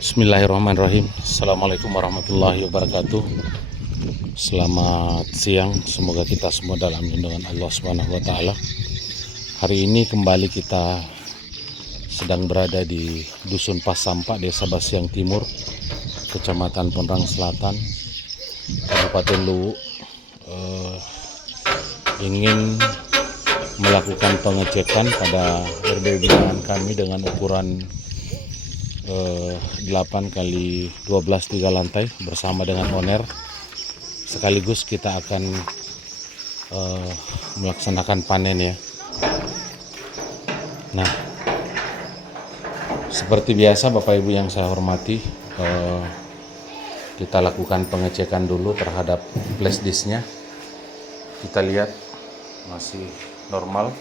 Bismillahirrahmanirrahim. Assalamualaikum warahmatullahi wabarakatuh. Selamat siang. Semoga kita semua dalam lindungan Allah Subhanahu wa taala. Hari ini kembali kita sedang berada di Dusun Pasampak, Desa Basiang Timur, Kecamatan Pondrang Selatan, Kabupaten Luwu. Ingin melakukan pengecekan pada RB binaan kami dengan ukuran 8 kali 12 3 lantai bersama dengan owner. Sekaligus kita akan melaksanakan panen ya. Nah, seperti biasa Bapak Ibu yang saya hormati, kita lakukan pengecekan dulu terhadap flash disknya. Kita lihat masih normal,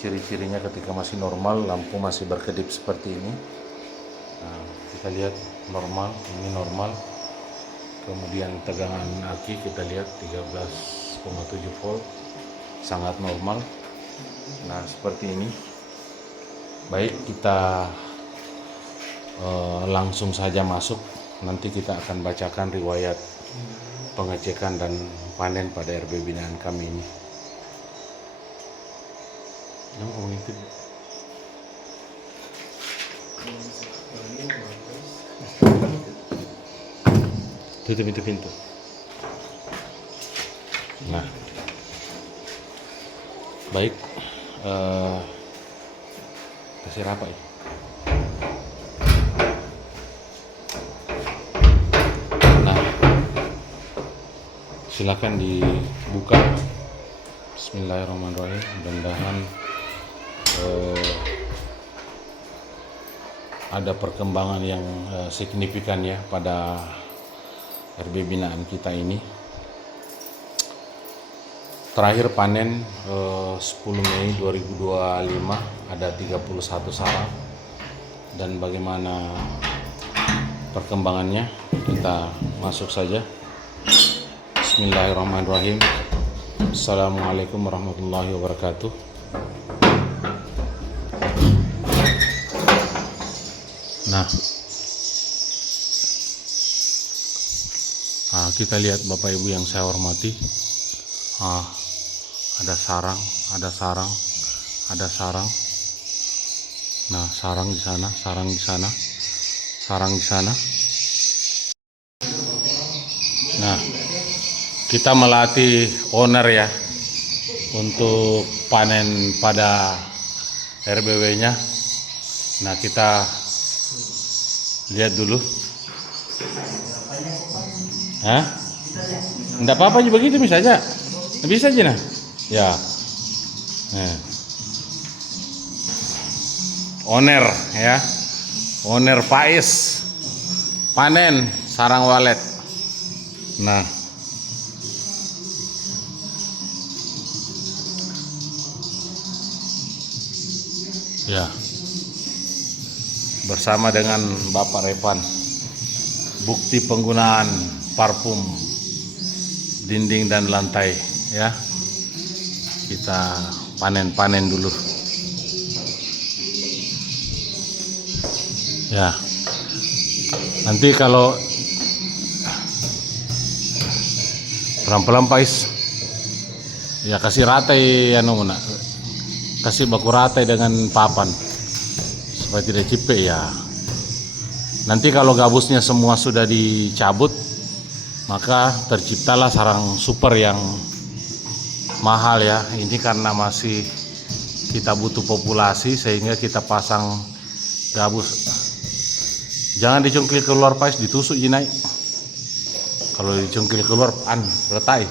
ciri-cirinya ketika masih normal, lampu masih berkedip seperti ini. Nah, kita lihat normal, ini normal. Kemudian tegangan aki kita lihat 13,7 volt, sangat normal. Nah, seperti ini. Baik, kita langsung saja masuk. Nanti kita akan bacakan riwayat pengecekan dan panen pada RB binaan kami ini. Tutup itu pintu. Nah, baik, kasih apa ya? Nah, silakan dibuka. Bismillahirrahmanirrahim. Mudah-mudahan ada perkembangan yang signifikan ya pada RB binaan kita ini. Terakhir panen 10 Mei 2025 ada 31 sarang, dan bagaimana perkembangannya kita masuk saja. Bismillahirrahmanirrahim. Assalamualaikum warahmatullahi wabarakatuh. Nah, kita lihat Bapak Ibu yang saya hormati. Ada sarang, ada sarang, ada sarang. Nah, sarang di sana, sarang di sana, sarang di sana. Nah, kita melatih owner ya untuk panen pada RBW-nya. Nah, kita lihat dulu. Enggak apa-apa juga begitu bisa aja. Bisa aja nah. Ya. Nah. Owner ya. Owner Faiz panen sarang walet. Nah. Ya. Bersama dengan Bapak Revan. Bukti penggunaan parfum dinding dan lantai ya. Kita panen dulu ya. Nanti kalau pelan-pelan Pais ya, kasih ratai kasih baku ratai dengan papan supaya tidak cipek ya. Nanti kalau gabusnya semua sudah dicabut, maka terciptalah sarang super yang mahal ya. Ini karena masih kita butuh populasi sehingga kita pasang gabus. Jangan dicungkil keluar Pais, ditusuk jinai. Kalau dicungkil keluar retai.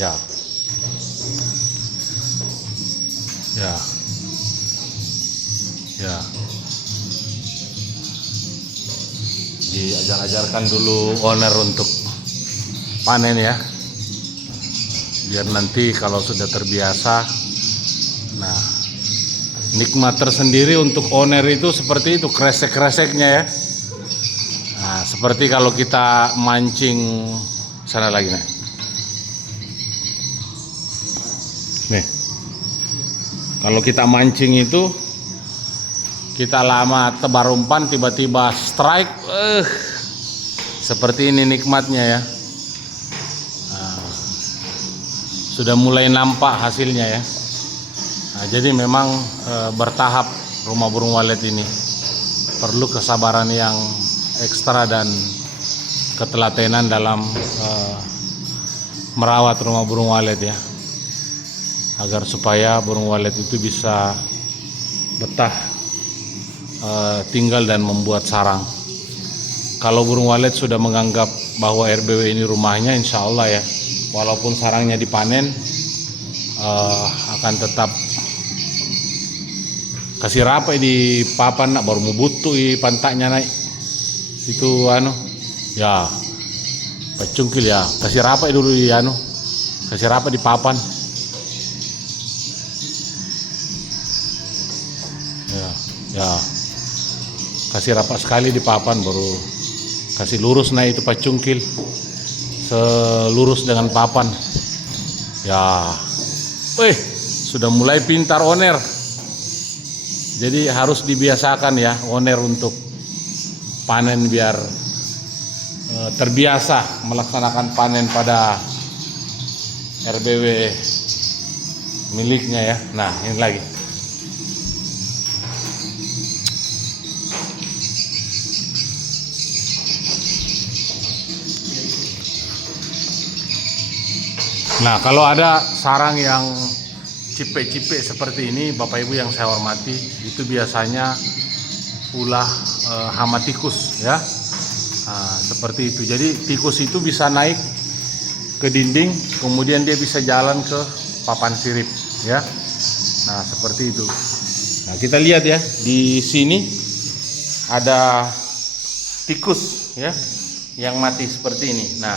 Ya. Ya. Ya. Diajar-ajarkan dulu owner untuk panen ya, biar nanti kalau sudah terbiasa, nah nikmat tersendiri untuk owner itu seperti itu, kresek-kreseknya ya. Nah, seperti kalau kita mancing sana lagi nih, kalau kita mancing itu Kita lama tebar umpan, tiba-tiba strike. Seperti ini nikmatnya ya. Sudah mulai nampak hasilnya ya. Jadi memang bertahap rumah burung walet ini. Perlu kesabaran yang ekstra dan ketelatenan dalam merawat rumah burung walet ya. Agar supaya burung walet itu bisa betah tinggal dan membuat sarang. Kalau burung walet sudah menganggap bahwa RBW ini rumahnya, insya Allah ya, walaupun sarangnya dipanen, akan tetap kasih rapai di papan, nak baru mau butuh di pantaknya naik itu ya pecungkil ya, kasih rapai dulu di kasih rapai di papan ya, kasih rapat sekali di papan, baru kasih lurus naik itu pacungkil selurus dengan papan ya. Sudah mulai pintar oner, jadi harus dibiasakan ya oner untuk panen biar terbiasa melaksanakan panen pada RBW miliknya ya. Nah ini lagi. Nah, kalau ada sarang yang cipek-cipek seperti ini, Bapak Ibu yang saya hormati, itu biasanya ulah hama tikus ya. Nah, seperti itu. Jadi tikus itu bisa naik ke dinding, kemudian dia bisa jalan ke papan sirip ya. Nah, seperti itu. Nah, kita lihat ya, di sini ada tikus ya yang mati seperti ini. Nah,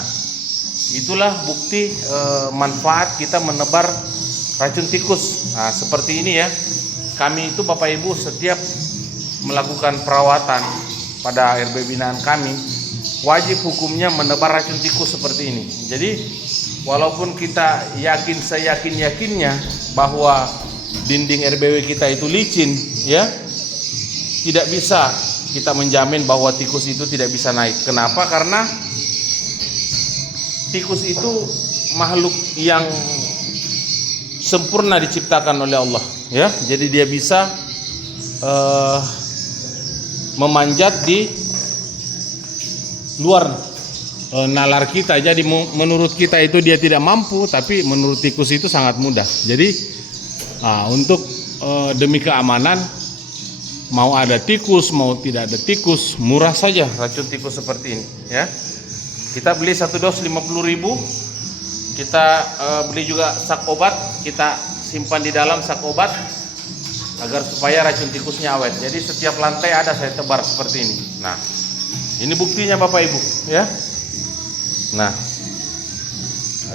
itulah bukti manfaat kita menebar racun tikus. Nah, seperti ini ya. Kami itu Bapak Ibu setiap melakukan perawatan pada RB binaan kami, wajib hukumnya menebar racun tikus seperti ini. Jadi walaupun kita yakin seyakin-yakinnya bahwa dinding RBW kita itu licin ya, tidak bisa kita menjamin bahwa tikus itu tidak bisa naik. Kenapa? Karena tikus itu makhluk yang sempurna diciptakan oleh Allah ya. Jadi dia bisa memanjat di luar nalar kita. Jadi menurut kita itu dia tidak mampu, tapi menurut tikus itu sangat mudah. Jadi untuk demi keamanan, mau ada tikus mau tidak ada tikus, murah saja racun tikus seperti ini ya. Kita beli satu dos 50.000. Kita beli juga sak obat, kita simpan di dalam sak obat agar supaya racun tikusnya awet. Jadi setiap lantai ada saya tebar seperti ini. Nah, ini buktinya Bapak Ibu ya. Nah,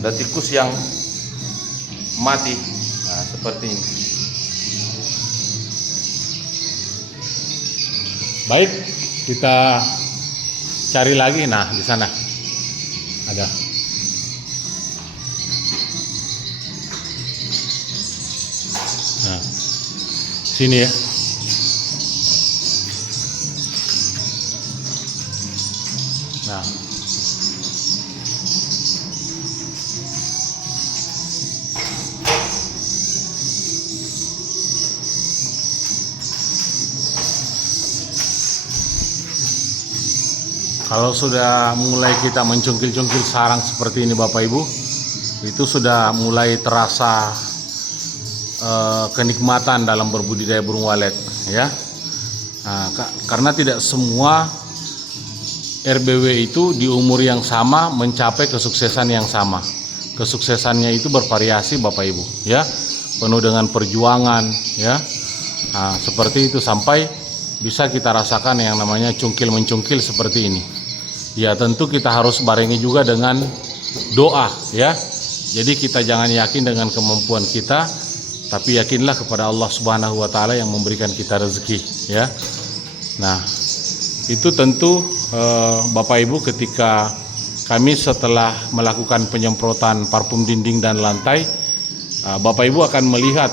ada tikus yang mati. Nah, seperti ini. Baik, kita cari lagi. Nah, di sana ada. Nah, sini ya. Nah, kalau sudah mulai kita mencungkil-cungkil sarang seperti ini Bapak Ibu, itu sudah mulai terasa kenikmatan dalam berbudidaya burung walet ya. Nah, karena tidak semua RBW itu di umur yang sama mencapai kesuksesan yang sama. Kesuksesannya itu bervariasi Bapak Ibu ya, penuh dengan perjuangan ya. Nah, seperti itu sampai bisa kita rasakan yang namanya cungkil-mencungkil seperti ini. Ya tentu kita harus barengi juga dengan doa ya. Jadi kita jangan yakin dengan kemampuan kita, tapi yakinlah kepada Allah Subhanahu wa taala yang memberikan kita rezeki ya. Nah, itu tentu Bapak Ibu, ketika kami setelah melakukan penyemprotan parfum dinding dan lantai, Bapak Ibu akan melihat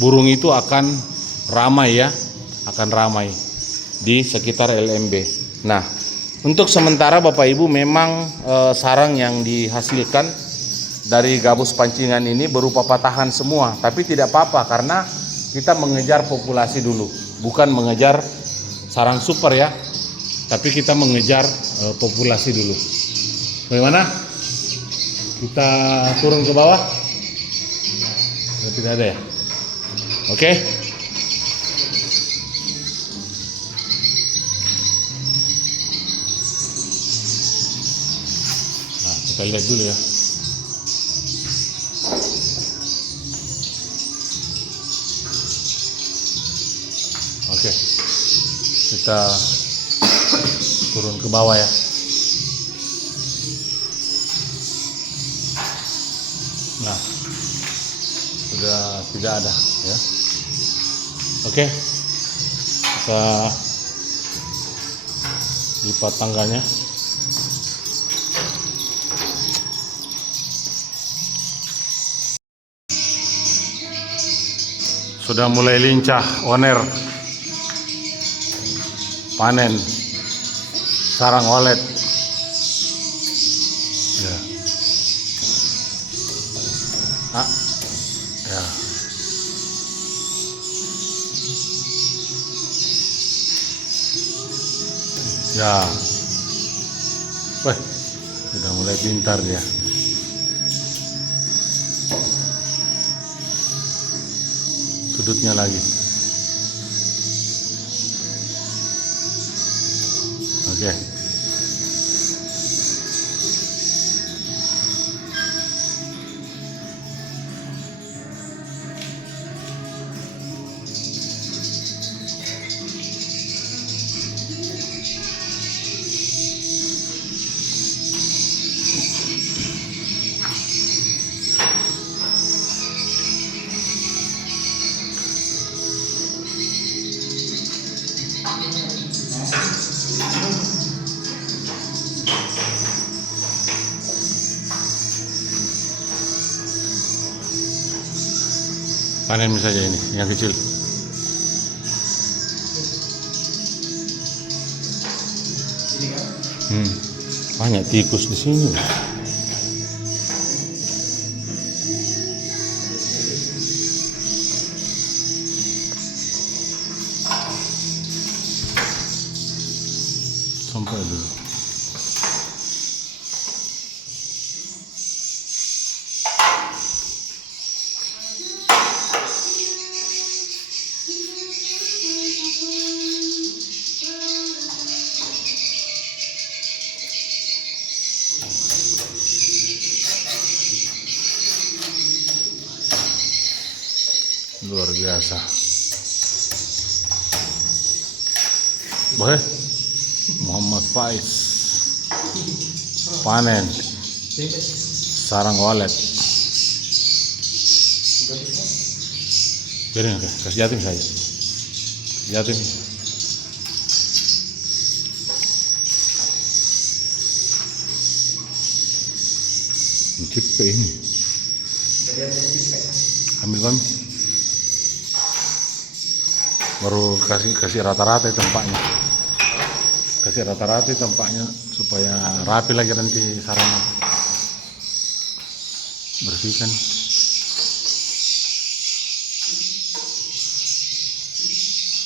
burung itu akan ramai ya. akan ramai di sekitar LMB. Nah, untuk sementara Bapak Ibu memang sarang yang dihasilkan dari gabus pancingan ini berupa patahan semua, tapi tidak apa-apa karena kita mengejar populasi dulu, bukan mengejar sarang super ya, tapi kita mengejar populasi dulu. Bagaimana? Kita turun ke bawah? Tidak ada ya? Oke. Nah, kita lihat dulu ya. Oke. Kita turun ke bawah ya. Nah, sudah tidak ada ya. Oke, kita lipat tangganya. Sudah mulai lincah oner panen sarang walet ya. Ya. Ya. Wah, sudah mulai pintar dia. Sudutnya lagi. Oke. Panen saja ini yang kecil. Banyak tikus di sini. Sampai dulu. Luar biasa. Boleh Muhammad Faiz panen sarang walet. Biarin, kasih jatim saja. Jatim. Cipe ini. Ambil kami. Baru kasih rata-rata tempatnya. Kasih rata-rata tempatnya supaya rapi lagi nanti sarangnya. Bersihkan.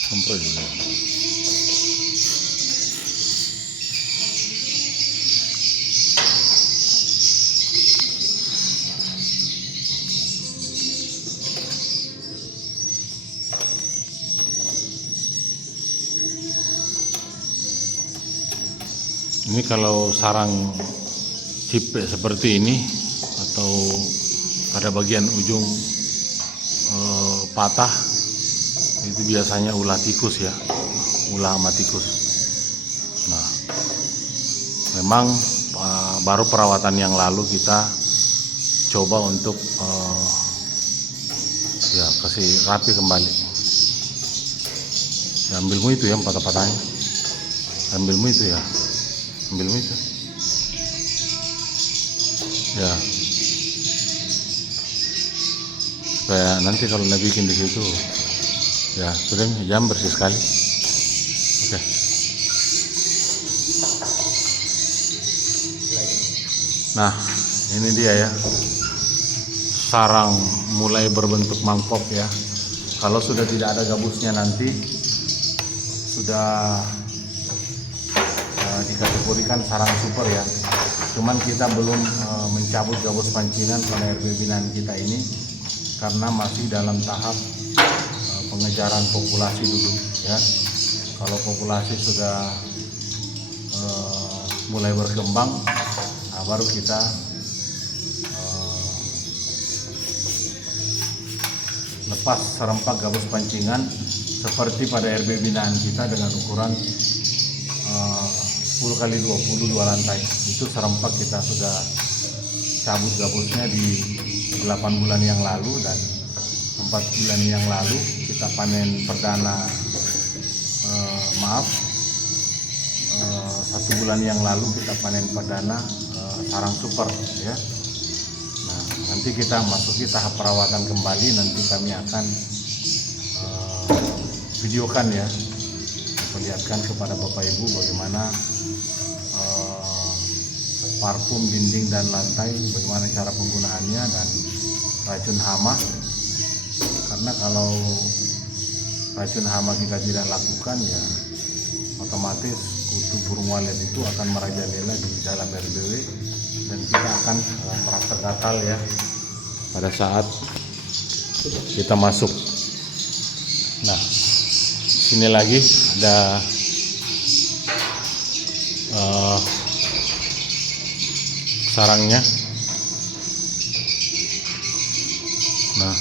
Sampai dulu. Ini kalau sarang cipe seperti ini atau pada bagian ujung patah itu biasanya ulah tikus ya, ulah sama tikus. Nah, memang baru perawatan yang lalu kita coba untuk ya kasih rapi kembali. Ya, ambilmu itu ya patah-patahnya, ambilmu itu ya. Ambilmu itu ya, supaya nanti kalau bikin di situ Ya, sudah jam bersih sekali. Oke. Nah, ini dia ya. Sarang mulai berbentuk mangkok ya. Kalau sudah tidak ada gabusnya nanti sudah dikategorikan sarang super ya. Cuman kita belum mencabut gabus pancingan pada RB binaan kita ini karena masih dalam tahap pengejaran populasi dulu ya. Kalau populasi sudah mulai berkembang, nah baru kita lepas serempak gabus pancingan seperti pada RB binaan kita dengan ukuran 10 kali 20 2 lantai. Itu serempak kita sudah cabut gabusnya di 8 bulan yang lalu, dan 4 bulan yang lalu kita panen perdana, 1 bulan yang lalu kita panen perdana sarang super ya. Nah, nanti kita masuki tahap perawatan kembali. Nanti kami akan videokan ya, perlihatkan kepada Bapak Ibu bagaimana parfum dinding dan lantai, bagaimana cara penggunaannya, dan racun hama. Karena kalau racun hama kita tidak lakukan ya otomatis kutu burung walet itu akan merajalela di dalam RBW dan kita akan merasa gatal ya pada saat kita masuk. Nah, sini lagi ada sarangnya. Nah,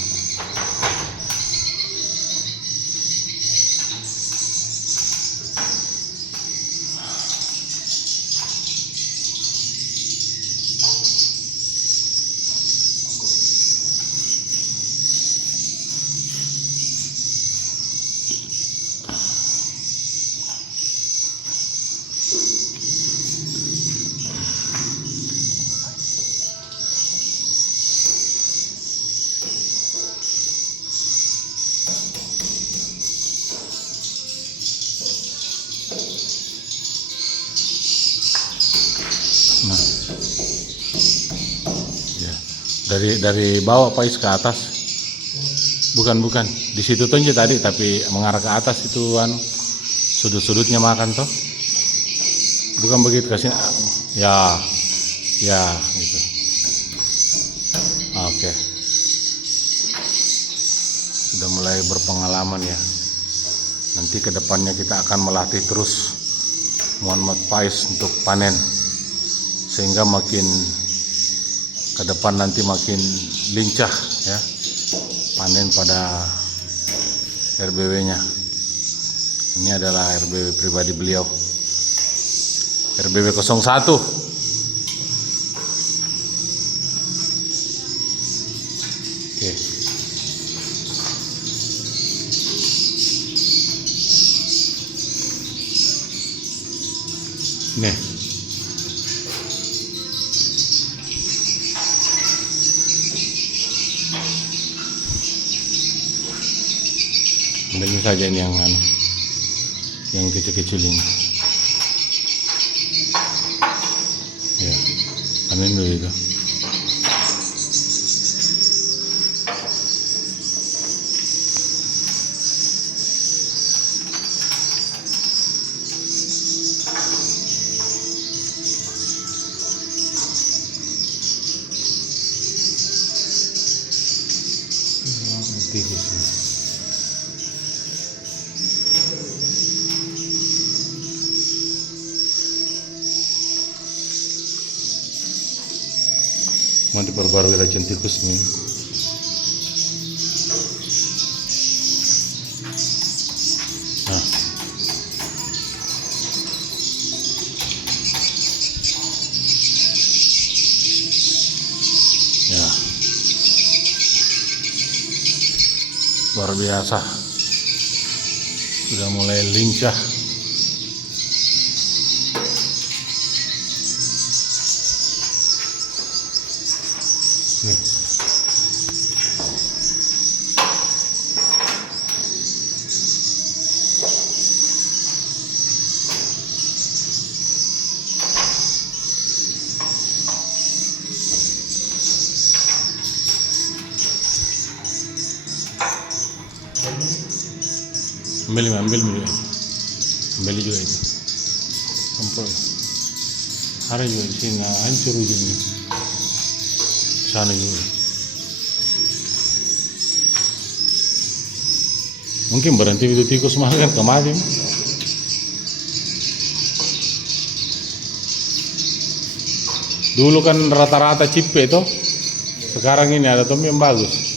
nah, ya. Dari bawah Pais ke atas, bukan di situ tuh tadi, tapi mengarah ke atas itu sudut-sudutnya makan toh, bukan begitu ke sini ya gitu. Oke. Sudah mulai berpengalaman ya. Nanti kedepannya kita akan melatih terus Muhammad Pais untuk panen, sehingga makin ke depan nanti makin lincah ya panen pada RBW-nya. Ini adalah RBW pribadi beliau, RBW 01. Oke. Nih. Ambil saja ini yang kecil-kecil ini. Ya, panen dulu itu. Tikus ini. Mau diperbarui racun tikus nih. Nah, ya, luar biasa, sudah mulai lincah. Nih. ambil juga itu. Ambil juga itu. Sampel. Ada juga di sini, hancur ujungnya. Sana juga. Mungkin berhenti itu tikus makan kemarin. Dulu kan rata-rata cipe itu, sekarang ini ada tom yang bagus.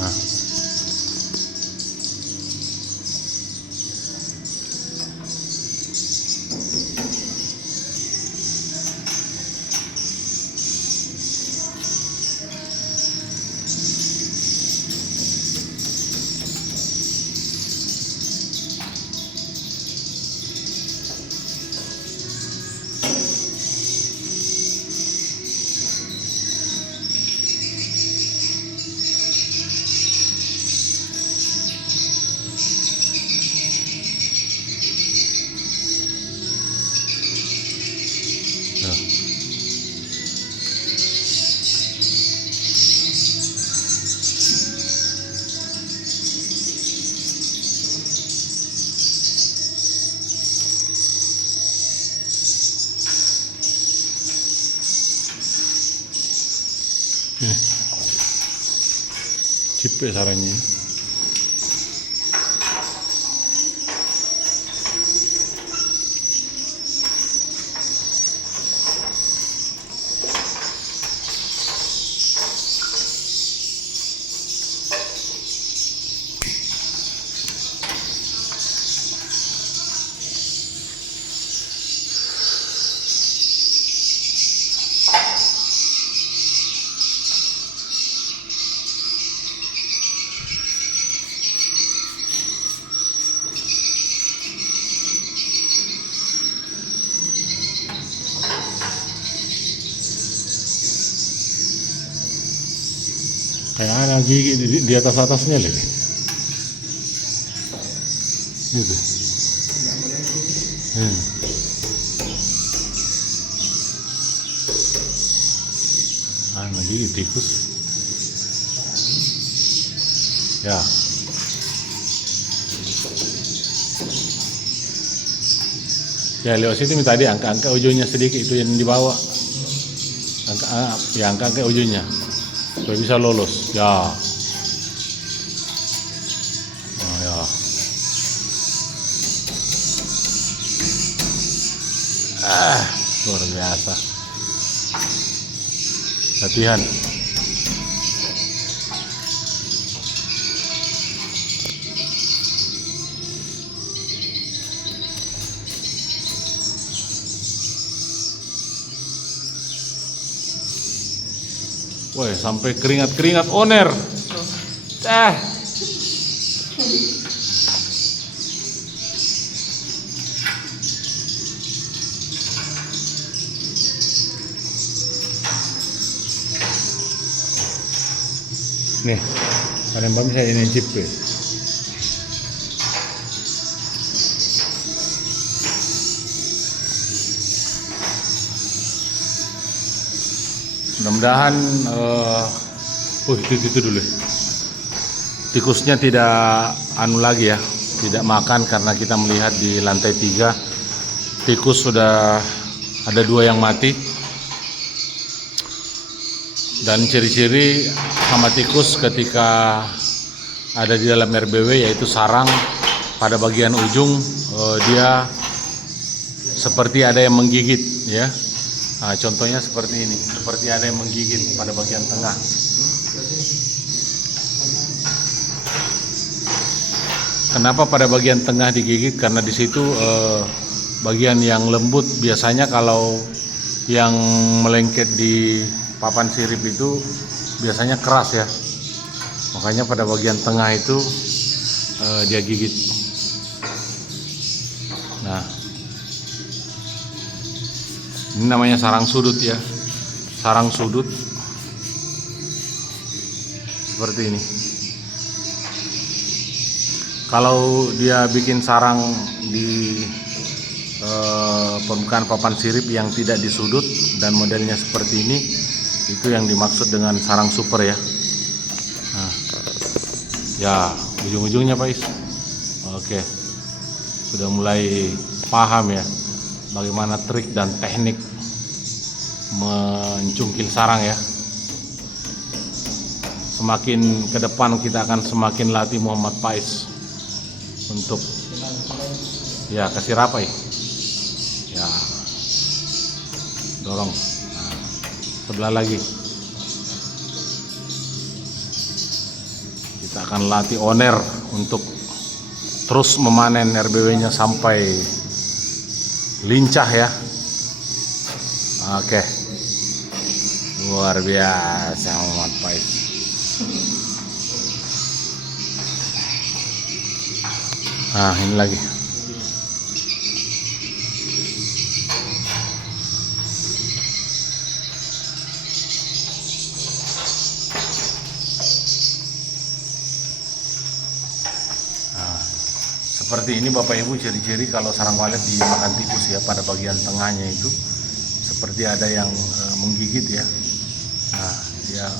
Nah. Ya. Cipe sarannya. Kayak ada gigi di atasnya lagi. Itu. Gigi tikus. Ya. Ya lewat situ tadi angka ujungnya sedikit itu yang dibawa. Angka ujungnya. Supaya bisa lolos. Ya. Oh, ya. Luar biasa. Latihan. Woi, sampai keringat oner. Nih, panen bami saya ini cipe. Mudah-mudahan itu dulu. Tikusnya tidak lagi ya, tidak makan karena kita melihat di lantai 3 tikus sudah ada 2 yang mati. Dan ciri-ciri hama tikus ketika ada di dalam RBW yaitu sarang pada bagian ujung dia seperti ada yang menggigit ya. Nah, contohnya seperti ini, seperti ada yang menggigit pada bagian tengah. Kenapa pada bagian tengah digigit? Karena di situ bagian yang lembut biasanya kalau yang melengket di papan sirip itu biasanya keras ya. Makanya pada bagian tengah itu dia gigit. Nah, ini namanya sarang sudut ya. Sarang sudut seperti ini. Kalau dia bikin sarang di permukaan papan sirip yang tidak disudut dan modelnya seperti ini, itu yang dimaksud dengan sarang super ya. Nah, ya ujung-ujungnya Pak Is. Oke, sudah mulai paham ya bagaimana trik dan teknik mencungkil sarang ya. Semakin ke depan kita akan semakin latih Muhammad Faiz untuk ya kasih rapai ya, dorong. Nah, sebelah lagi kita akan latih owner untuk terus memanen RBW-nya sampai lincah ya. Oke, luar biasa Muhammad Faiz. Nah, ini lagi. Seperti ini Bapak Ibu ciri-ciri kalau sarang walet dimakan tikus ya, pada bagian tengahnya itu seperti ada yang menggigit ya. Nah, dia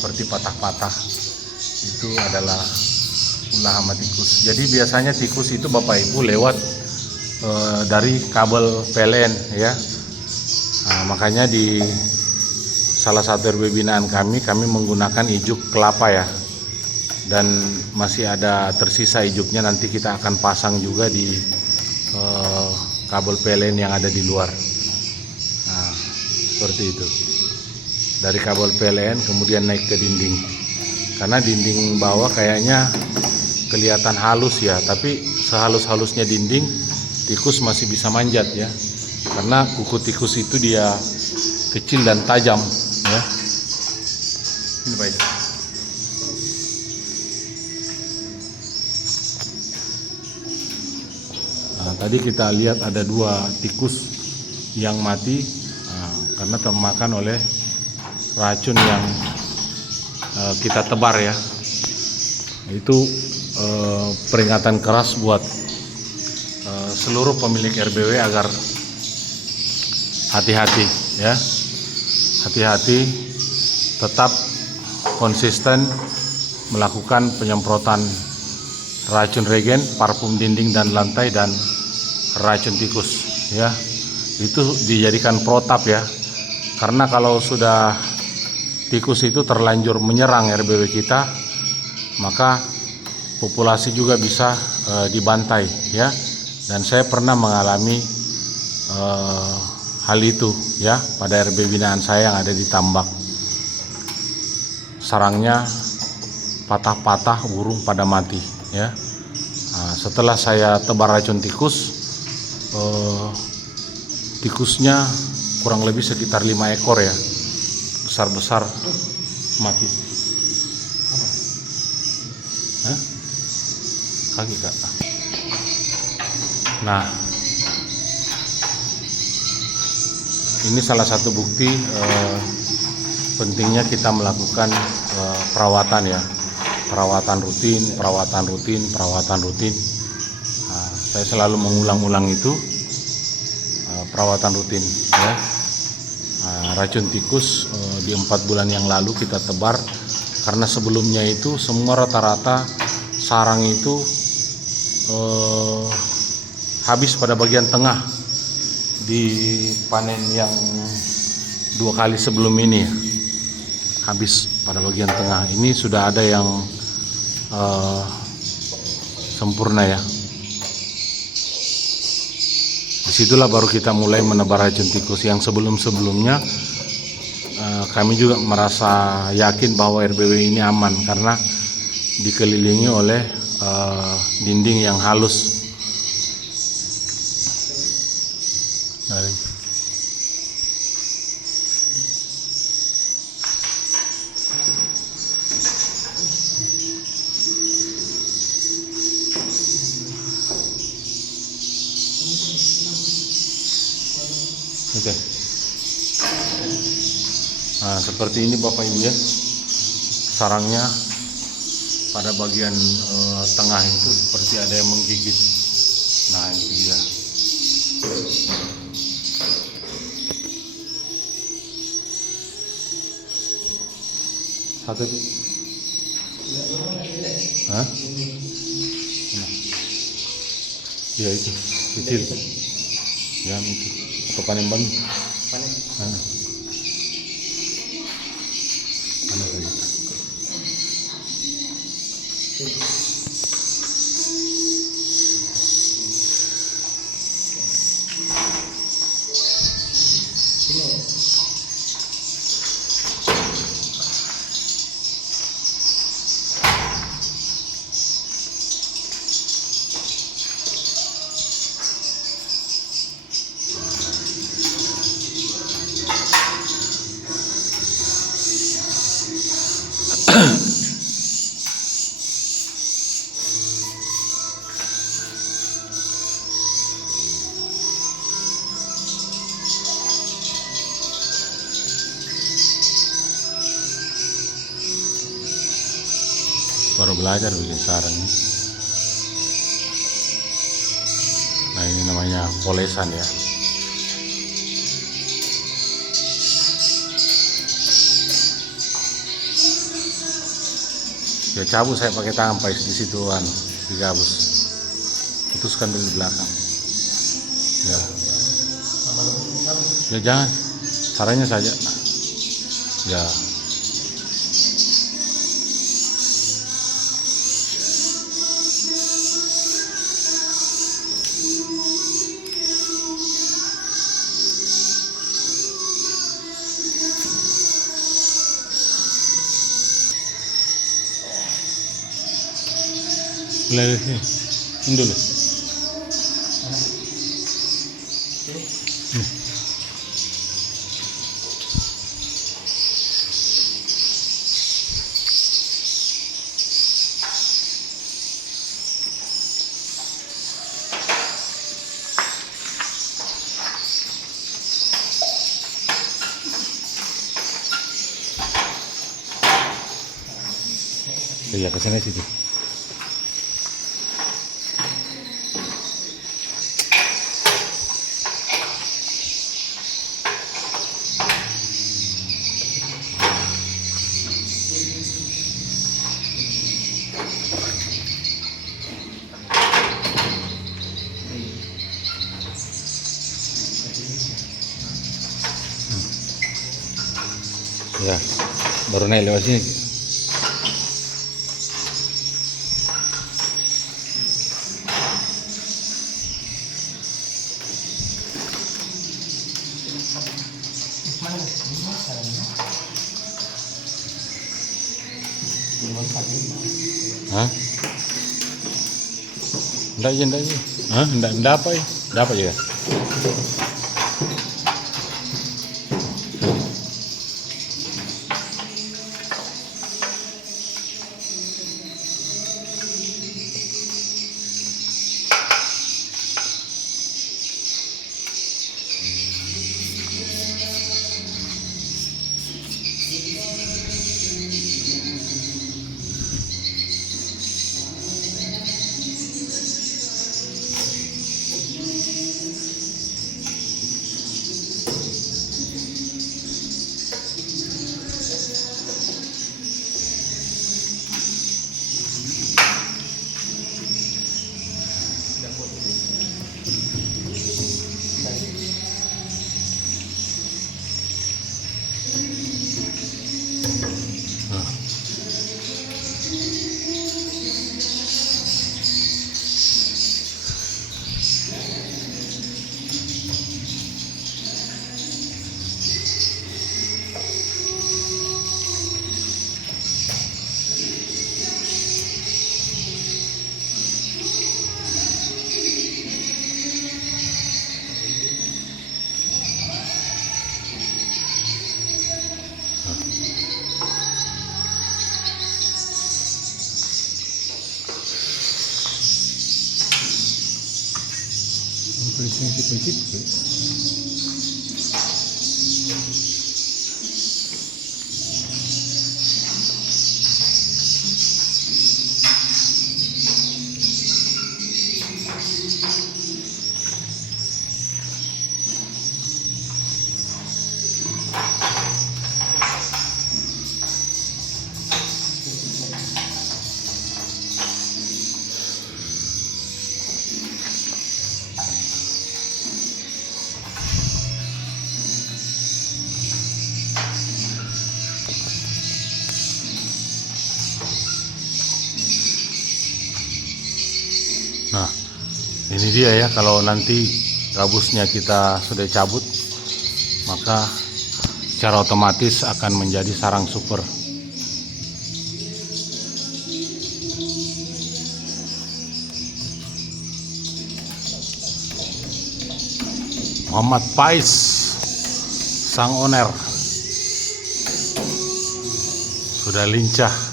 seperti patah-patah, itu adalah ulah hama tikus. Jadi biasanya tikus itu Bapak Ibu lewat dari kabel PLN ya. Nah, makanya di salah satu RW binaan kami menggunakan ijuk kelapa ya. Dan masih ada tersisa ijuknya, nanti kita akan pasang juga di kabel PLN yang ada di luar. Nah, seperti itu. Dari kabel PLN kemudian naik ke dinding. Karena dinding bawah kayaknya kelihatan halus ya, tapi sehalus-halusnya dinding, tikus masih bisa manjat ya. Karena kuku tikus itu dia kecil dan tajam ya. Ini baik. Nah, tadi kita lihat ada 2 tikus yang mati karena termakan oleh racun yang kita tebar ya. Itu peringatan keras buat seluruh pemilik RBW agar hati-hati ya. Hati-hati, tetap konsisten melakukan penyemprotan racun regen, parfum dinding dan lantai, dan racun tikus ya. Itu dijadikan protap ya, karena kalau sudah tikus itu terlanjur menyerang RBW kita, maka populasi juga bisa dibantai ya. Dan saya pernah mengalami hal itu ya pada RB binaan saya yang ada di Tambak. Sarangnya patah-patah, burung pada mati ya. Nah, setelah saya tebar racun tikus, tikusnya kurang lebih sekitar 5 ekor ya, besar-besar mati. Hah? Kaki Kak. Nah, ini salah satu bukti pentingnya kita melakukan perawatan ya. Perawatan rutin. Nah, saya selalu mengulang-ulang itu, perawatan rutin ya. Nah, racun tikus di 4 bulan yang lalu kita tebar, karena sebelumnya itu semua rata-rata sarang itu habis pada bagian tengah di panen yang 2 kali sebelum ini ya. Habis pada bagian tengah. Ini sudah ada yang sempurna ya. Disitulah baru kita mulai menebar racun tikus. Yang sebelum-sebelumnya kami juga merasa yakin bahwa RBW ini aman karena dikelilingi oleh dinding yang halus. Oke. Nah, seperti ini Bapak Ibu ya, sarangnya pada bagian tengah itu seperti ada yang menggigit. Nah, itu dia. Satu. Hah? Ya itu kecil. Ya itu. Atau panen ban? Panen. Mana saja? Baru belajar bikin sarang. Nah ini namanya polesan ya. Ya cabut saya pakai tangan Pak, di situan digabus. Putuskan dulu di belakang. Ya. Ya jangan. Caranya saja. Ya. Mulai dari sini. Ini dulu. Iya, ke sana situ. Ya, baru naik lewat sini. Hah? Enggak aja, enggak aja. Hah? Enggak apa ya? Enggak apa ya? Ini dia ya, kalau nanti gabusnya kita sudah cabut, maka secara otomatis akan menjadi sarang super. Muhammad Pais, sang owner, sudah lincah.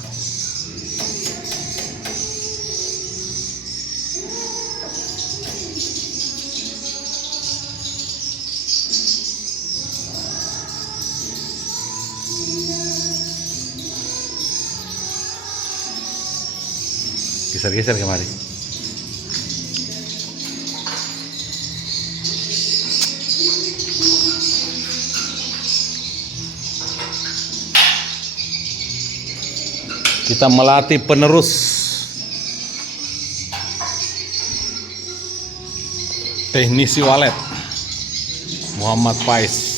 Geser-geser kemari. Kita melatih penerus teknisi walet Muhammad Pais.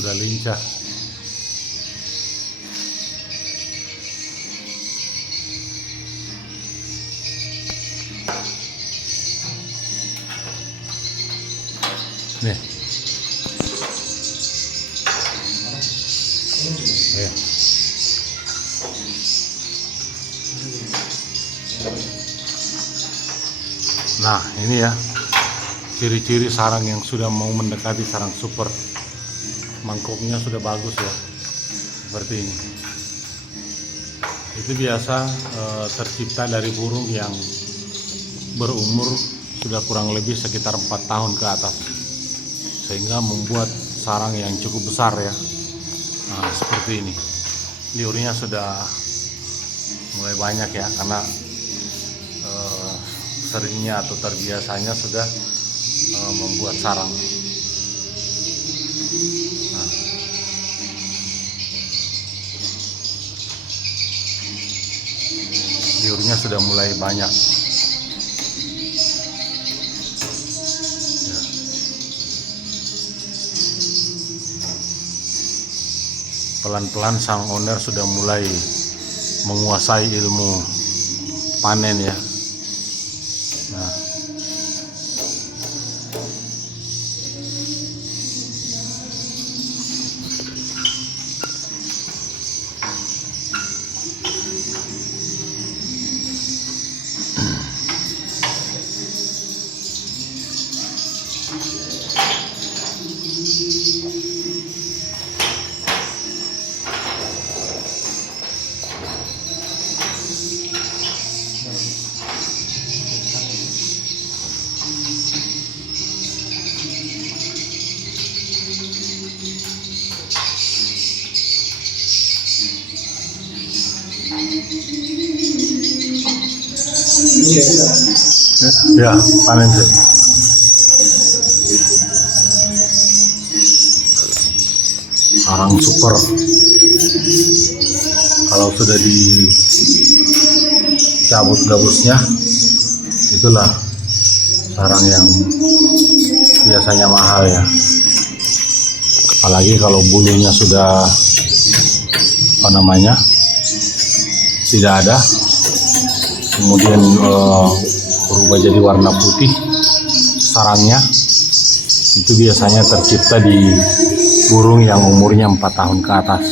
Sudah lincah. Nih. Ayo. Nah, ini ya ciri-ciri sarang yang sudah mau mendekati sarang super. Mangkoknya sudah bagus ya, seperti ini. Itu biasa tercipta dari burung yang berumur sudah kurang lebih sekitar 4 tahun ke atas, sehingga membuat sarang yang cukup besar ya. Nah, seperti ini. Liurnya sudah mulai banyak ya, karena seringnya atau terbiasanya sudah membuat sarang. Liurnya sudah mulai banyak ya. Pelan-pelan sang owner sudah mulai menguasai ilmu panen ya. Nah, ya panen sih. Sarang super kalau sudah dicabut gabusnya, itulah sarang yang biasanya mahal ya. Apalagi kalau bulunya sudah tidak ada, kemudian berubah jadi warna putih sarangnya, itu biasanya tercipta di burung yang umurnya 4 tahun ke atas.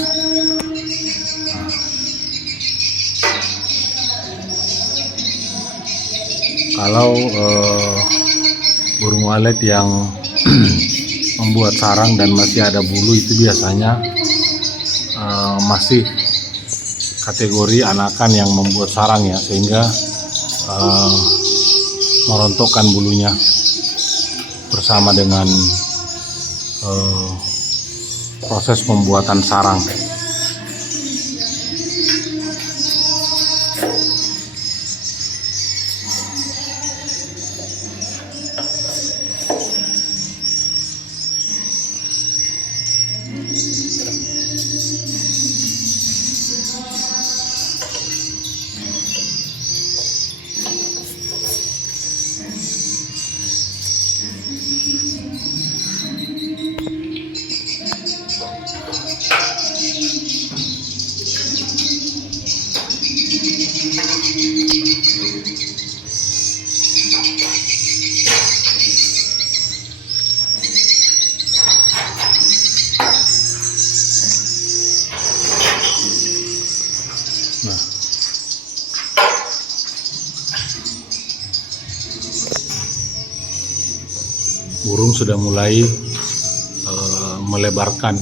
Kalau burung walet yang membuat sarang dan masih ada bulu, itu biasanya masih kategori anakan yang membuat sarang ya, sehingga merontokkan bulunya bersama dengan proses pembuatan sarang. Nah, burung sudah mulai melebarkan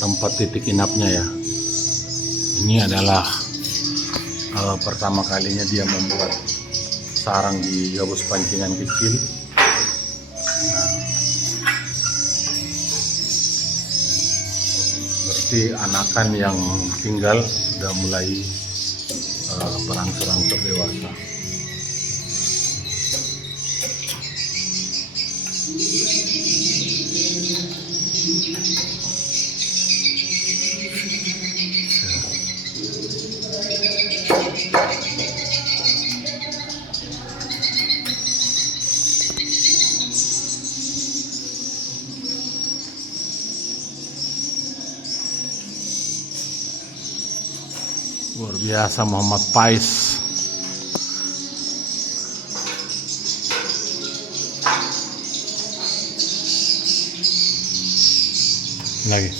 tempat titik inapnya ya. Ini adalah pertama kalinya dia membuat sarang di gabus pancingan kecil. Nah, berarti anakan yang tinggal sudah mulai berangsur-angsur dewasa. Luar biasa Muhammad Pais. Lagi.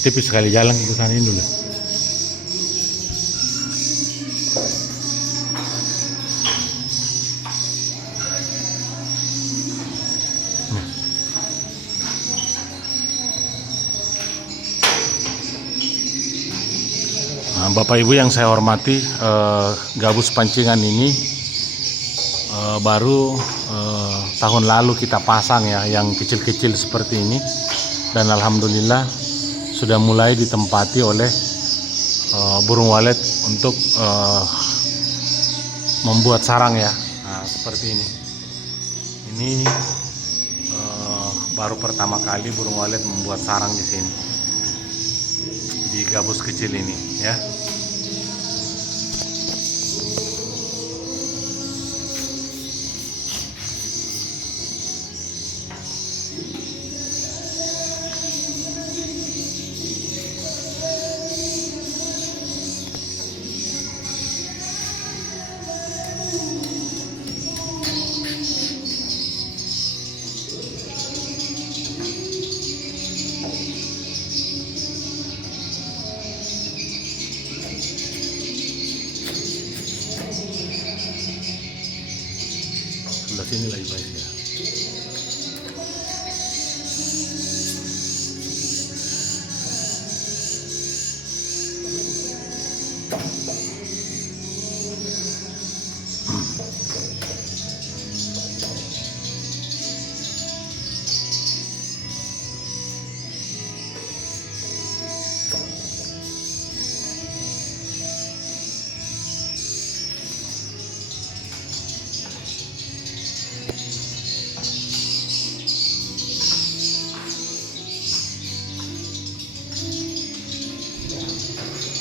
Tipis sekali jalan ke sana ini dulu. Nah, Bapak Ibu yang saya hormati, gabus pancingan ini baru tahun lalu kita pasang ya, yang kecil-kecil seperti ini, dan alhamdulillah sudah mulai ditempati oleh burung walet untuk membuat sarang ya. Nah, seperti ini. Ini baru pertama kali burung walet membuat sarang di sini, di gabus kecil ini ya. Sebelah sini lagi baik ya.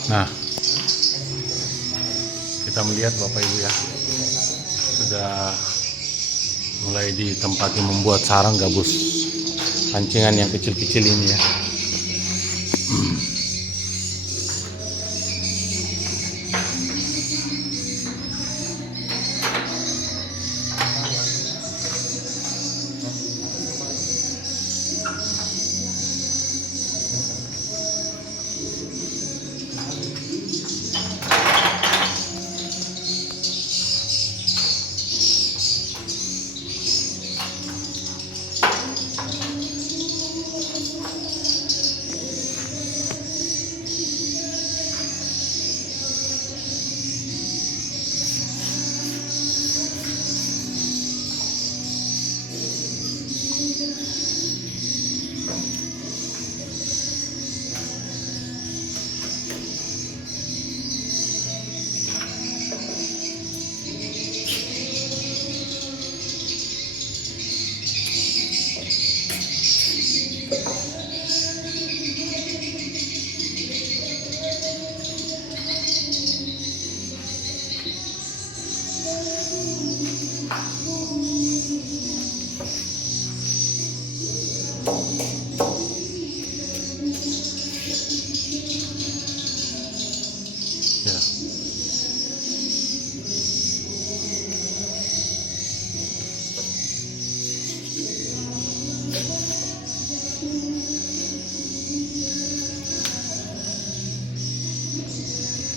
Nah, kita melihat Bapak Ibu ya, sudah mulai ditempati membuat sarang gabus pancingan yang kecil-kecil ini ya.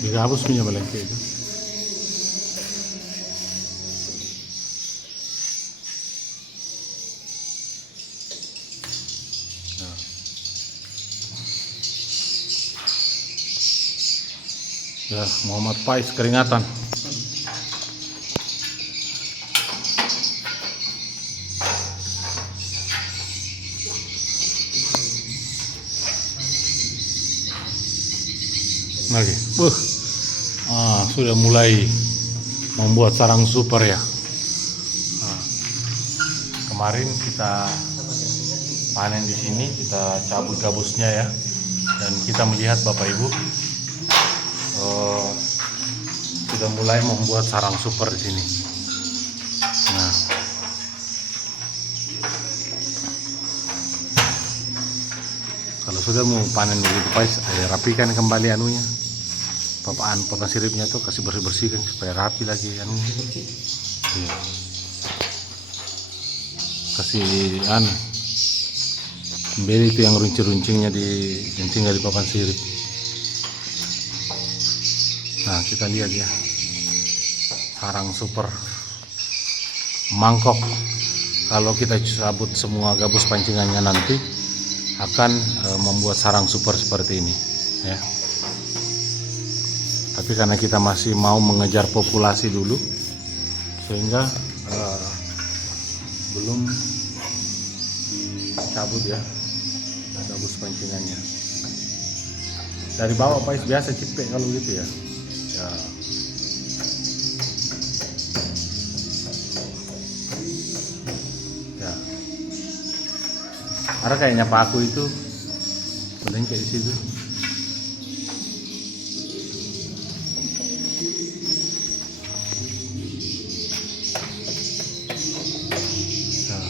digabus punya belengke itu. Nah. Ya, Muhammad Faiz keringatan. Lagi, sudah mulai membuat sarang super ya. Kemarin kita panen di sini, kita cabut gabusnya ya, dan kita melihat Bapak Ibu sudah mulai membuat sarang super di sini. Nah, kalau sudah mau panen begitu Pais, rapikan kembali anunya, papan siripnya tuh kasih bersihkan supaya rapi lagi anunya. Iya. Kasih kembali itu yang runcing-runcingnya tinggal di papan sirip. Nah, kita lihat ya, sarang super mangkok. Kalau kita cabut semua gabus pancingannya nanti akan membuat sarang super seperti ini ya. Tapi karena kita masih mau mengejar populasi dulu, sehingga belum dicabut ya gabus pancingannya. Dari bawah Pais biasa cipek kalau gitu ya. Ya. Ya. Ada kayaknya paku itu belengke di situ. Nah,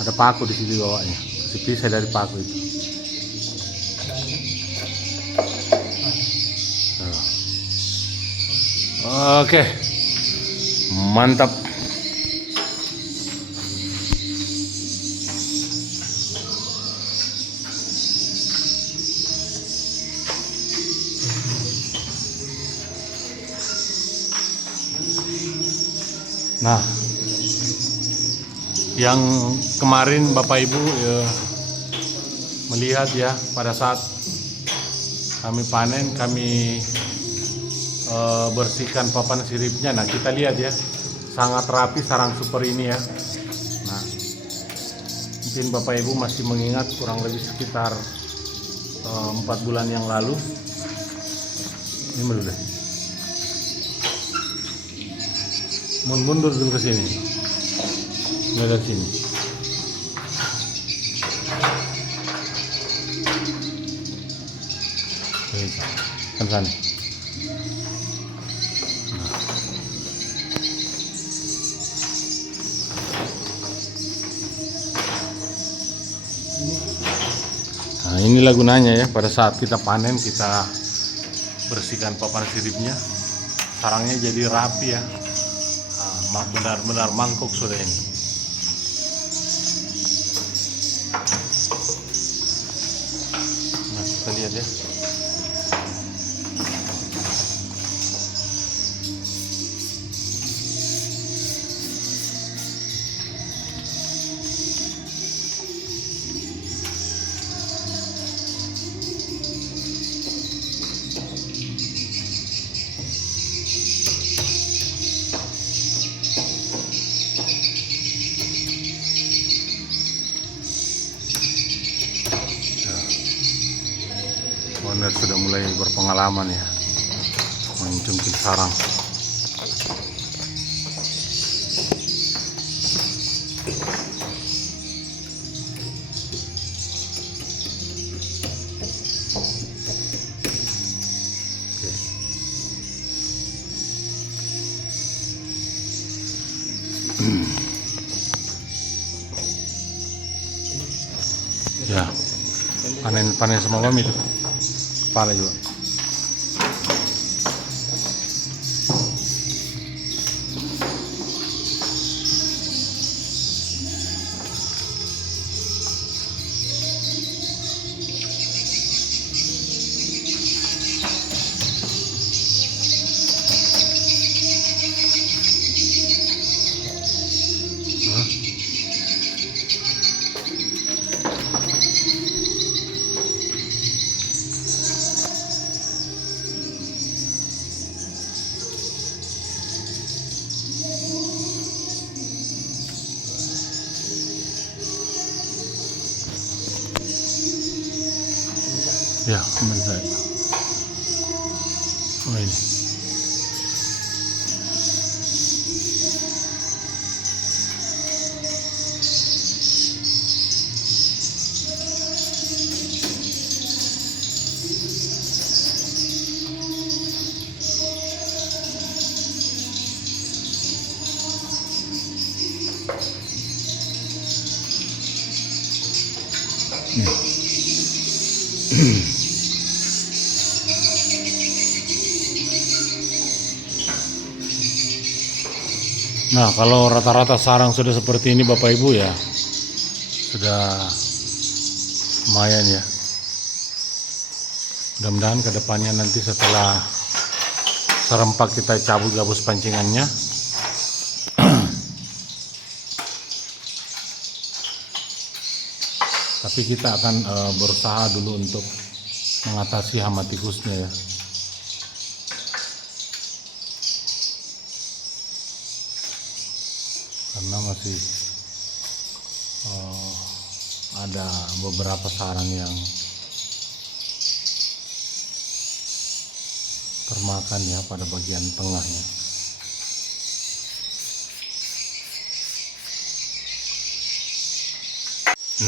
ada paku di situ bawahnya. Kasih pisah dari paku itu. Nah. Oke, mantap. Nah, yang kemarin Bapak Ibu melihat ya, pada saat kami panen, kami bersihkan papan siripnya. Nah, kita lihat ya, sangat rapi sarang super ini ya. Nah, mungkin Bapak Ibu masih mengingat kurang lebih sekitar 4 bulan yang lalu. Ini dulu deh. Mundur dulu ke sini. Dari sini. Kan sana. Nah, inilah gunanya ya, pada saat kita panen kita bersihkan papan siripnya, sarangnya jadi rapi ya. Benar-benar mangkok sudah ini. Nah, kita lihat ya. Owner sudah mulai berpengalaman ya mencungkil sarang. Ya, panen sama kami itu. Kepala juga. Ya, teman saya. Oh ini. Nah, kalau rata-rata sarang sudah seperti ini Bapak Ibu ya, sudah lumayan ya. Mudah-mudahan ke depannya nanti setelah serempak kita cabut gabus pancingannya, tapi kita akan berusaha dulu untuk mengatasi hama tikusnya ya. Karena masih ada beberapa sarang yang termakan ya pada bagian tengahnya.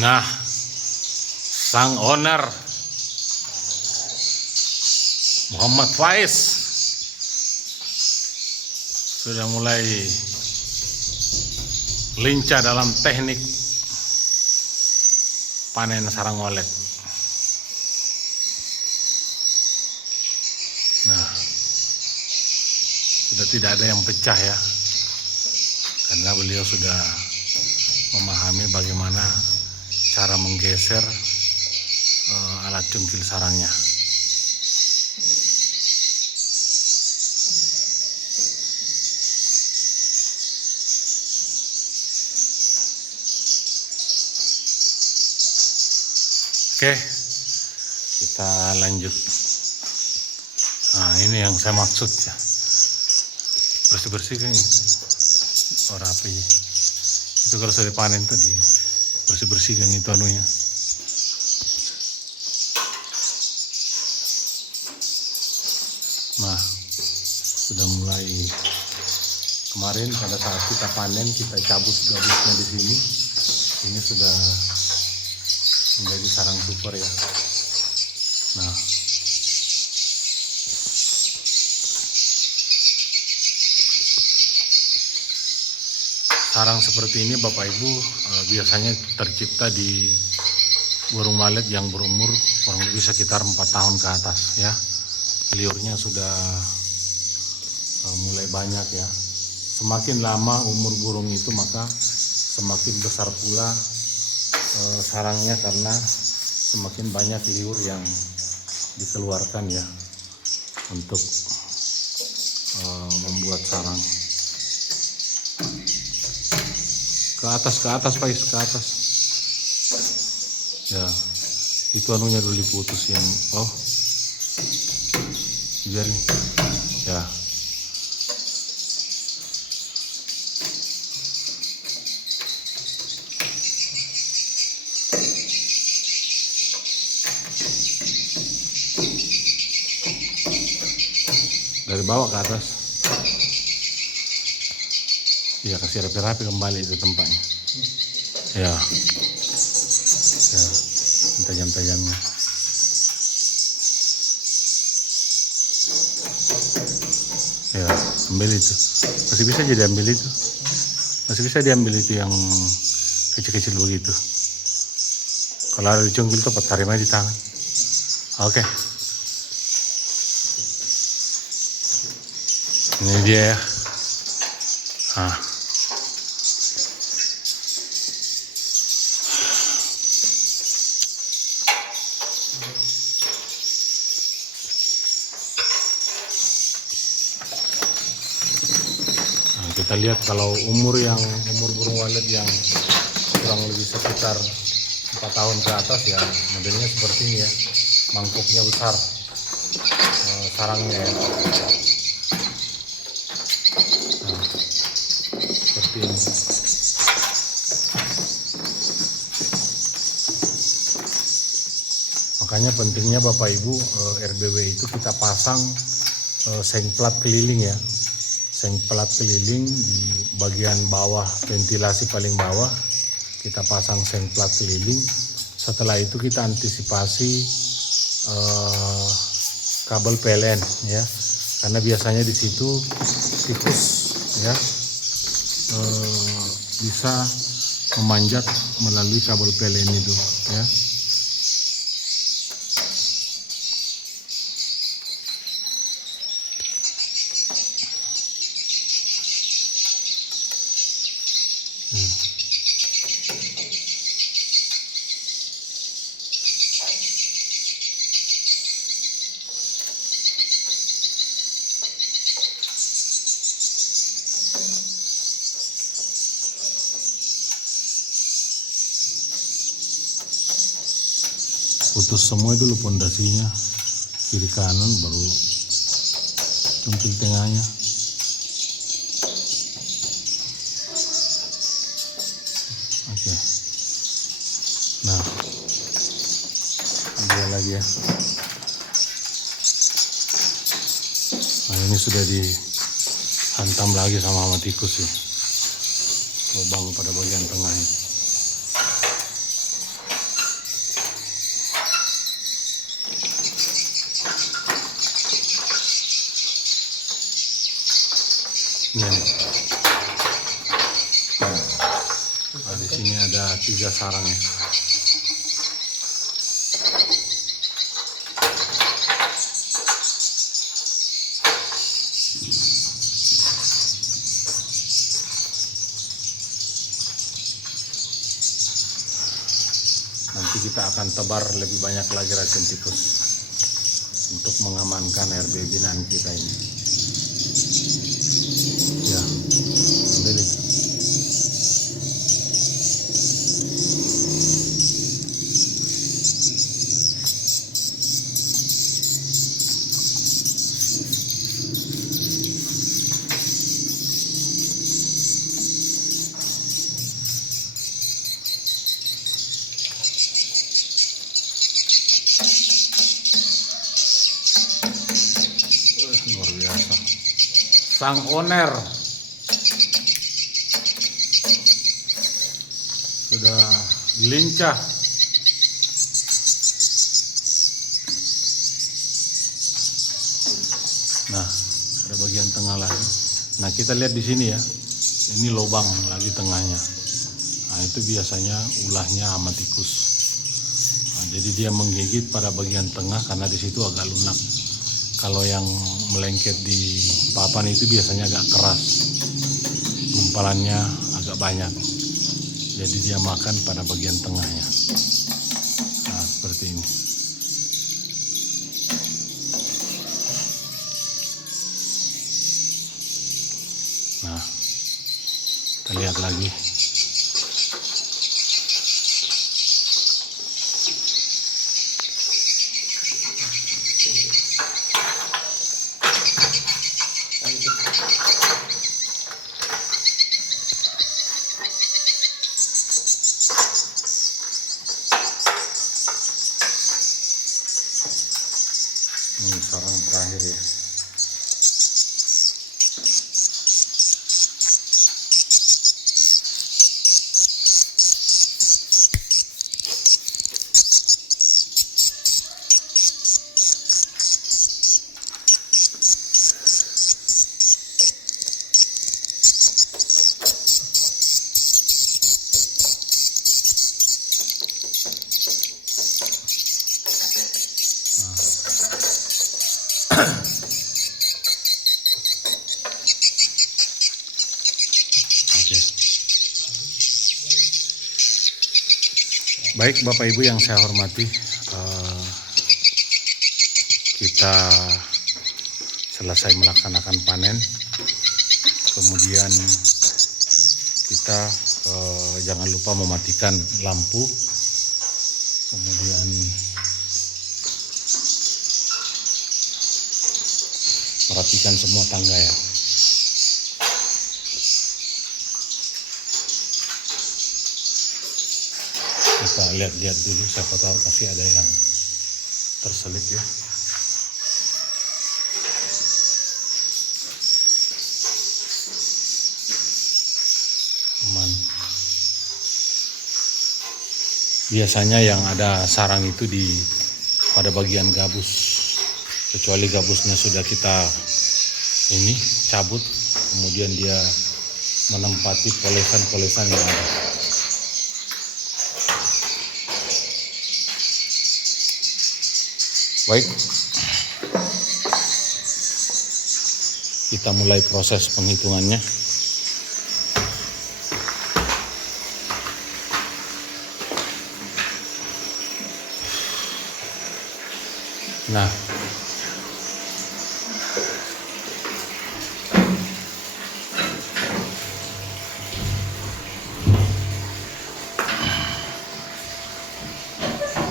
Nah, sang owner Muhammad Faiz sudah mulai lincah dalam teknik panen sarang walet. Nah, sudah tidak ada yang pecah ya, karena beliau sudah memahami bagaimana cara menggeser alat cungkil sarangnya. Oke, kita lanjut. Nah, ini yang saya maksud ya, bersih-bersih kan ini. Oh, rapi. Itu kalau sudah panen tadi, bersih-bersih kan itu anunya. Nah, sudah mulai kemarin pada saat kita panen, kita cabut gabusnya di sini. Ini sudah menjadi sarang super ya. Nah, sarang seperti ini Bapak Ibu biasanya tercipta di burung walet yang berumur kurang lebih sekitar 4 tahun ke atas ya. Liurnya sudah mulai banyak ya. Semakin lama umur burung itu maka semakin besar pula sarangnya, karena semakin banyak liur yang dikeluarkan ya untuk membuat sarang. Ke atas Pak, ke atas ya. Itu anunya dulu diputus yang biarin ya. Dari bawah ke atas ya, kasih rapi-rapi kembali ke tempatnya ya. Ya, tajam-tajamnya ya. Ambil itu, masih bisa jadi ambil itu, masih bisa diambil itu yang kecil-kecil begitu. Kalau ada dicungkil tuh tarik aja di tangan. Oke. Ini dia ya. Nah, kita lihat kalau umur burung walet yang kurang lebih sekitar 4 tahun ke atas ya, modelnya seperti ini ya. Mangkuknya besar, sarangnya ya. Nah, seperti ini. Makanya pentingnya Bapak Ibu RBW itu kita pasang seng plat keliling ya. Seng plat keliling di bagian bawah, ventilasi paling bawah kita pasang seng plat keliling. Setelah itu kita antisipasi kabel PLN ya, karena biasanya di situ tikus ya bisa memanjat melalui kabel PLN itu ya. Putus semua dulu pondasinya, kiri kanan baru cumpil tengahnya. Oke. Nah, dia lagi ya. Nah, ini sudah dihantam lagi sama tikus ya, lubang pada bagian tengahnya. Ini. Nah, di sini ada 3 sarang ya. Nanti kita akan tebar lebih banyak lagi racun tikus untuk mengamankan RB binaan kita ini. Ya, ambil itu. Luar biasa. Sang owner sudah lincah. Nah, ada bagian tengah lagi. Nah, kita lihat di sini ya. Ini lubang lagi tengahnya. Nah, itu biasanya ulahnya hama tikus. Nah, jadi dia menggigit pada bagian tengah karena di situ agak lunak. Kalau yang melengket di papan itu biasanya agak keras, gumpalannya agak banyak, jadi dia makan pada bagian tengahnya. Nah, seperti ini. Nah, kita lihat lagi. Ini sarang terakhir ya. Oke. Baik Bapak Ibu yang saya hormati, kita selesai melaksanakan panen, kemudian kita jangan lupa mematikan lampu, kemudian merapikan semua tangga ya. Kita lihat-lihat dulu, siapa tahu pasti ada yang terselip ya. Aman. Biasanya yang ada sarang itu pada bagian gabus, kecuali gabusnya sudah kita cabut, kemudian dia menempati polesan-polesan yang ada. Baik, kita mulai proses penghitungannya.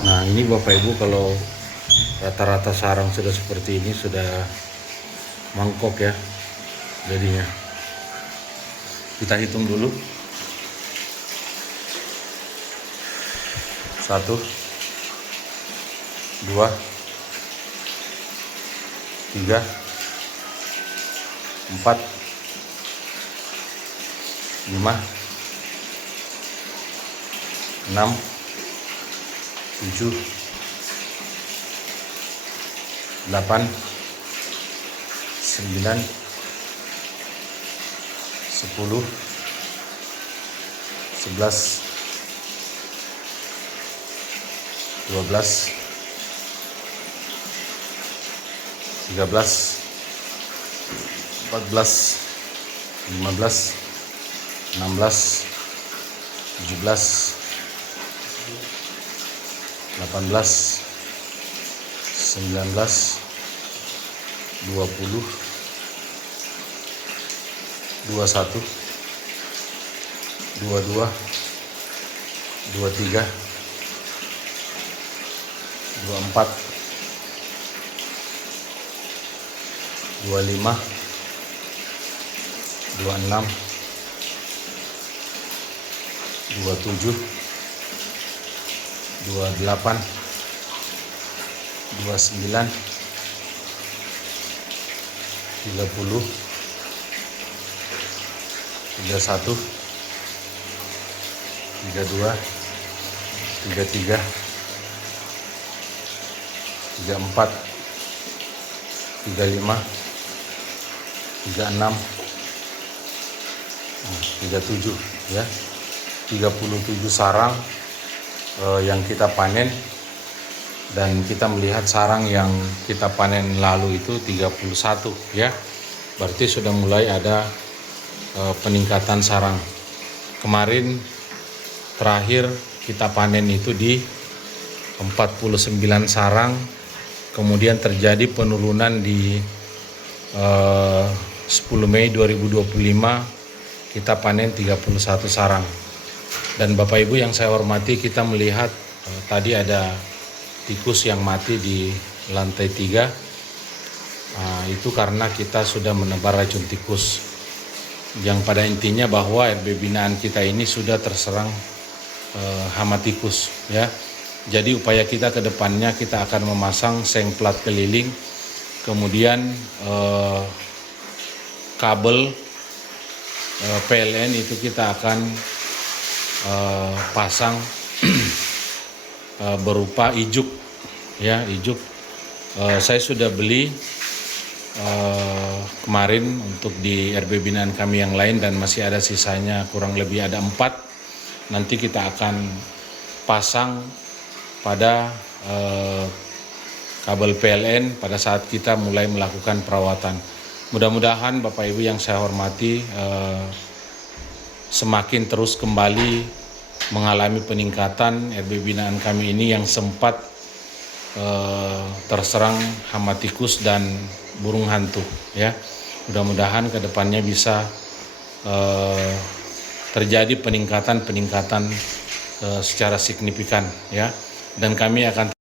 Nah, ini Bapak Ibu, kalau rata-rata sarang sudah seperti ini, sudah mangkok ya jadinya. Kita hitung dulu. 1, 2, 3, 4, 5, 6, 7, 8, 9, 10, 11, 12, 13, 14, 15, 16, 17, 18, 19, 20, 21, 22, 23, 24, 25, 26, 27, 28, 29, 30, 31, 32, 33, 34, 35, 36, 37 ya. 37 sarang yang kita panen, dan kita melihat sarang yang kita panen lalu itu 31 ya. Berarti sudah mulai ada peningkatan sarang. Kemarin terakhir kita panen itu di 49 sarang, kemudian terjadi penurunan di 10 Mei 2025 kita panen 31 sarang. Dan Bapak Ibu yang saya hormati, kita melihat tadi ada tikus yang mati di lantai 3. Itu karena kita sudah menebar racun tikus, yang pada intinya bahwa RB binaan kita ini sudah terserang hama tikus ya. Jadi upaya kita ke depannya, kita akan memasang seng plat keliling, kemudian kabel PLN itu kita akan pasang berupa ijuk ya, ijuk. Saya sudah beli kemarin untuk di RB binaan kami yang lain, dan masih ada sisanya, kurang lebih ada 4. Nanti kita akan pasang pada kabel PLN pada saat kita mulai melakukan perawatan. Mudah-mudahan Bapak Ibu yang saya hormati semakin terus kembali mengalami peningkatan RB binaan kami ini yang sempat terserang hama tikus dan burung hantu ya. Mudah-mudahan ke depannya bisa terjadi peningkatan secara signifikan ya, dan kami akan